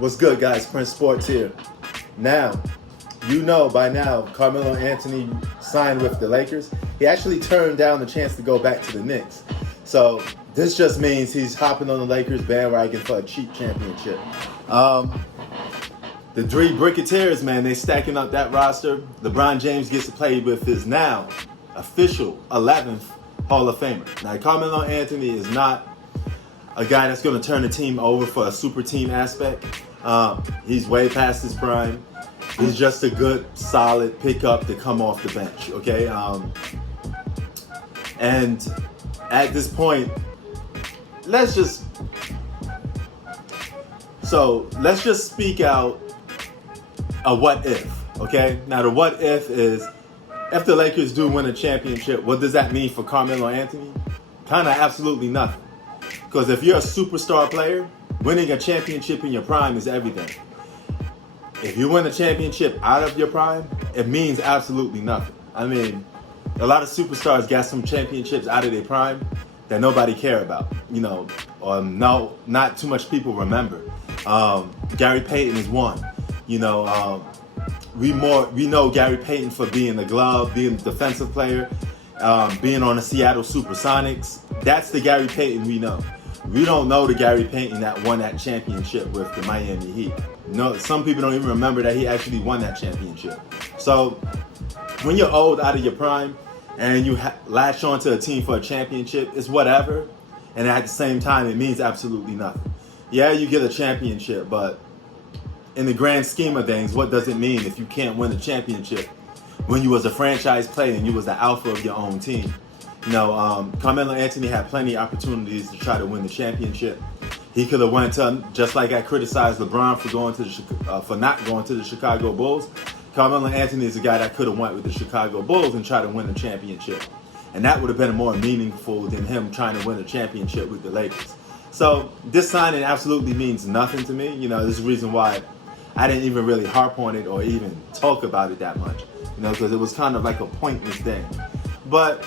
What's good, guys? Prince Sports here. Now, you know by now, Carmelo Anthony signed with the Lakers. He actually turned down the chance to go back to the Knicks. So this just means he's hopping on the Lakers bandwagon for a cheap championship. The three Bricketeers, man, they stacking up that roster. LeBron James gets to play with his now official 11th Hall of Famer. Now, Carmelo Anthony is not a guy that's going to turn the team over for a super team aspect. He's way past his prime. He's just a good, solid pickup to come off the bench, okay? And at this point, let's just speak out a what if, okay? Now, the what if is, if the Lakers do win a championship, what does that mean for Carmelo Anthony? Kind of absolutely nothing. Because if you're a superstar player, winning a championship in your prime is everything. If you win a championship out of your prime, it means absolutely nothing. I mean, a lot of superstars got some championships out of their prime that nobody care about, you know, or no, not too much people remember. Gary Payton is one. You know, we know Gary Payton for being the glove, being the defensive player, being on the Seattle Supersonics. That's the Gary Payton we know. We don't know the Gary Payton that won that championship with the Miami Heat. No, some people don't even remember that he actually won that championship. So when you're old, out of your prime, and you latch on to a team for a championship, it's whatever. And at the same time, it means absolutely nothing. Yeah, you get a championship, but in the grand scheme of things, what does it mean if you can't win a championship when you was a franchise player and you was the alpha of your own team? You know, Carmelo Anthony had plenty of opportunities to try to win the championship. He could have went to, just like I criticized LeBron for not going to the Chicago Bulls. Carmelo Anthony is a guy that could have went with the Chicago Bulls and tried to win a championship. And that would have been more meaningful than him trying to win a championship with the Lakers. So this signing absolutely means nothing to me. You know, this is the reason why I didn't even really harp on it or even talk about it that much. You know, because it was kind of like a pointless thing. But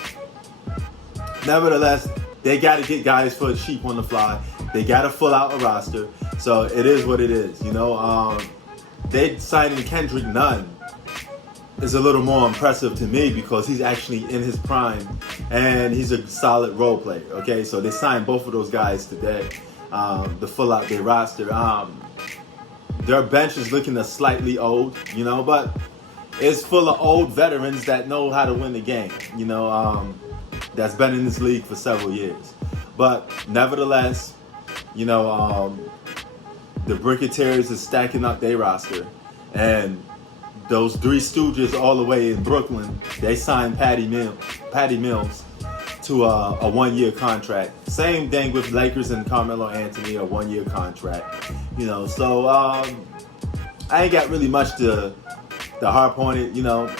nevertheless, they got to get guys for cheap on the fly. They got to fill out a roster. So it is what it is. You know, they signing Kendrick Nunn is a little more impressive to me because he's actually in his prime and he's a solid role player. Okay, so they signed both of those guys today to fill out their roster. Their bench is looking slightly old, you know, but it's full of old veterans that know how to win the game. You know, that's been in this league for several years. But nevertheless, you know, the Bricketeers is stacking up their roster. And those Three Stooges all the way in Brooklyn, they signed Patty Mills to a one-year contract. Same thing with Lakers and Carmelo Anthony, a one-year contract. You know, so I ain't got really much to harp on it. You know,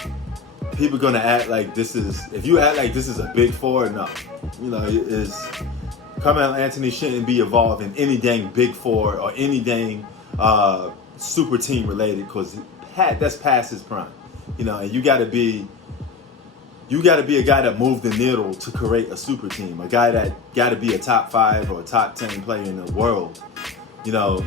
people gonna act like this is, if you act like this is a big four, no. You know, Carmelo Anthony shouldn't be involved in any dang big four or any dang super team related, because that's past his prime. You know, and you gotta be a guy that moved the needle to create a super team, a guy that gotta be a top 5 or a top 10 player in the world, you know,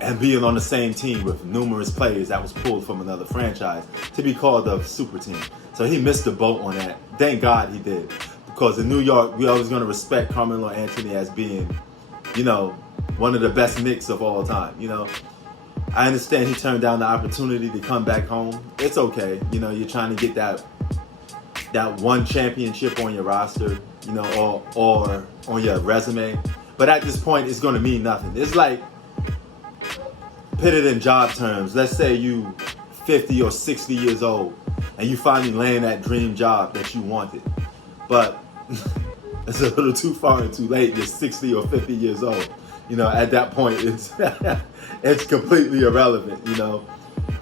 and being on the same team with numerous players that was pulled from another franchise to be called a super team. So he missed the boat on that. Thank God he did. Because in New York, we always going to respect Carmelo Anthony as being, you know, one of the best Knicks of all time. You know, I understand he turned down the opportunity to come back home. It's okay. You know, you're trying to get that one championship on your roster, you know, or on your resume. But at this point, it's going to mean nothing. It's like, put it in job terms. Let's say you 50 or 60 years old and you finally land that dream job that you wanted. But it's a little too far and too late. You're 60 or 50 years old. You know, at that point, it's completely irrelevant. You know,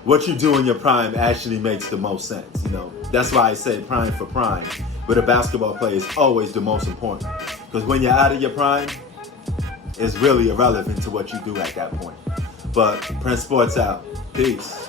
what you do in your prime actually makes the most sense. You know, that's why I say prime for prime. But a basketball player is always the most important. Because when you're out of your prime, it's really irrelevant to what you do at that point. But Prince Sports out. Peace.